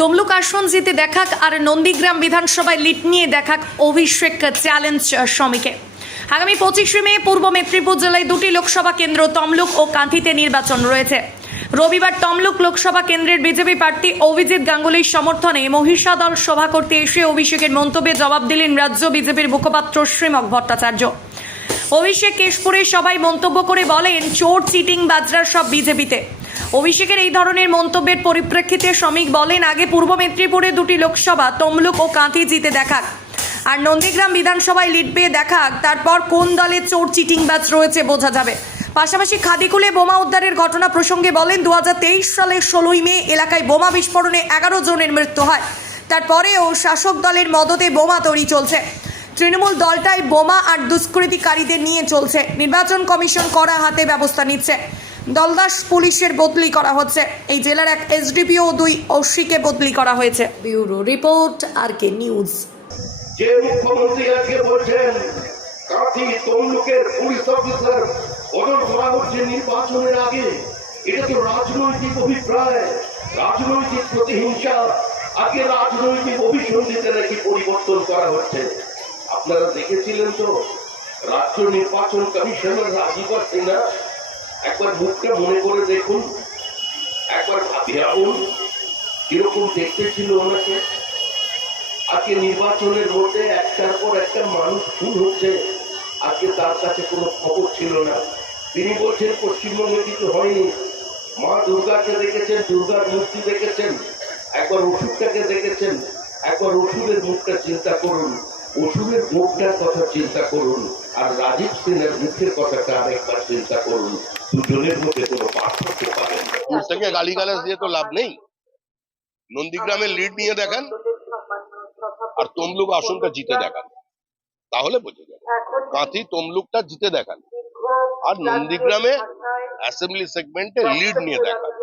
তমলুক আসন জিতে দেখাক আর নন্দীগ্রাম বিধানসভায় লিট নিয়ে দেখাক অভিষেক চ্যালেঞ্জ শ্রমিকে। আগামী পঁচিশে মে পূর্ব মেদিনীপুর জেলায় দুটি লোকসভা কেন্দ্র, তমলুক ও কাঁথিতে নির্বাচন রয়েছে। রবিবার তমলুক লোকসভা কেন্দ্রের বিজেপি প্রার্থী অভিজিৎ গাঙ্গুলির সমর্থনে মহিষাদল সভা করতে এসে অভিষেকের মন্তব্যে জবাব দিলেন রাজ্য বিজেপির মুখপাত্র শ্রীমক ভট্টাচার্য। অভিষেক কেশপুরে সবাই মন্তব্য করে বলেন, চোর চিটিং বাজরার সব বিজেপিতে। অভিষেকের এই ধরনের মন্তব্যের পরিপ্রেক্ষিতে শ্রমিক বলেন, আগে পূর্ব মেদিনীপুরে দুটি লোকসভা, তমলুক ও কাঁথি জিতে দেখাক আর নন্দীগ্রাম বিধানসভায় লিড পেয়ে দেখাক তারপর কোন দলে চোর চিটিং বাজ রয়েছে বোঝা যাবে। পাশাপাশি খাদিকুলে বোমা উদ্ধারের ঘটনা প্রসঙ্গে বলেন দু হাজার তেইশ সালের ষোলোই মে এলাকায় বোমা বিস্ফোরণে এগারো জনের মৃত্যু হয়। তারপরেও শাসক দলের মদতে বোমা তৈরি চলছে। তৃণমূল দলটাই বোমা আর দুষ্কৃতিকারীদের নিয়ে চলছে। নির্বাচন কমিশন করা হাতে ব্যবস্থা নিচ্ছে। দলদাস পুলিশের বদলি করা হচ্ছে। এই জেলার এক এসডিপিও ও দুই ওসিকে বদলি করা হয়েছে। Bureau report R K news. যে মুখ্যমন্ত্রী আজকে বলছেন কাঁথি তমলুকের পুলিশ অফিসার বদল করা হচ্ছে নির্বাচনের আগে এটা তো রাজনৈতিক অভিপ্রায় রাজনৈতিক প্রতিহিংসা আগে রাজনৈতিক অভিসন্ধিতে নাকি পরিবর্তন করা হচ্ছে। আপনারা দেখেছিলেন তো রাজ্য নির্বাচন কমিশনার রাজীবর সিনহা একবার মুখটা মনে করে দেখুন। একবার ভাবি ভাবুন কীরকম দেখতে ছিল ওনাকে? আজকে নির্বাচনের মধ্যে একটার পর একটা মানুষ খুন হচ্ছে। আজকে তার কাছে কোনো খবর ছিল না। তিনি বলছেন, পশ্চিমবঙ্গে কিছু হয়নি। মা দুর্গাকে দেখেছেন দুর্গার মূর্তি দেখেছেন। একবার ওষুধটাকে দেখেছেন। একবার ওষুধের মুখটা চিন্তা করুন। ওষুধের মুখটার কথা চিন্তা করুন, আর রাজীব সিংয়ের মুখের কথাটা আরেকবার চিন্তা করুন। দুজনের মধ্যে কোনো পার্থক্য পাবেন না। থেকে গালিগালাজ দিয়ে তো লাভ নেই। নন্দীগ্রামের লিড নিয়ে দেখান, আর তমলুক আসনটা জিতে দেখান। তাহলে বোঝা যাবে। কাঁথি তমলুকটা জিতে দেখান। আর নন্দীগ্রামে অ্যাসেম্বলি সেগমেন্টে লিড নিয়ে দেখান।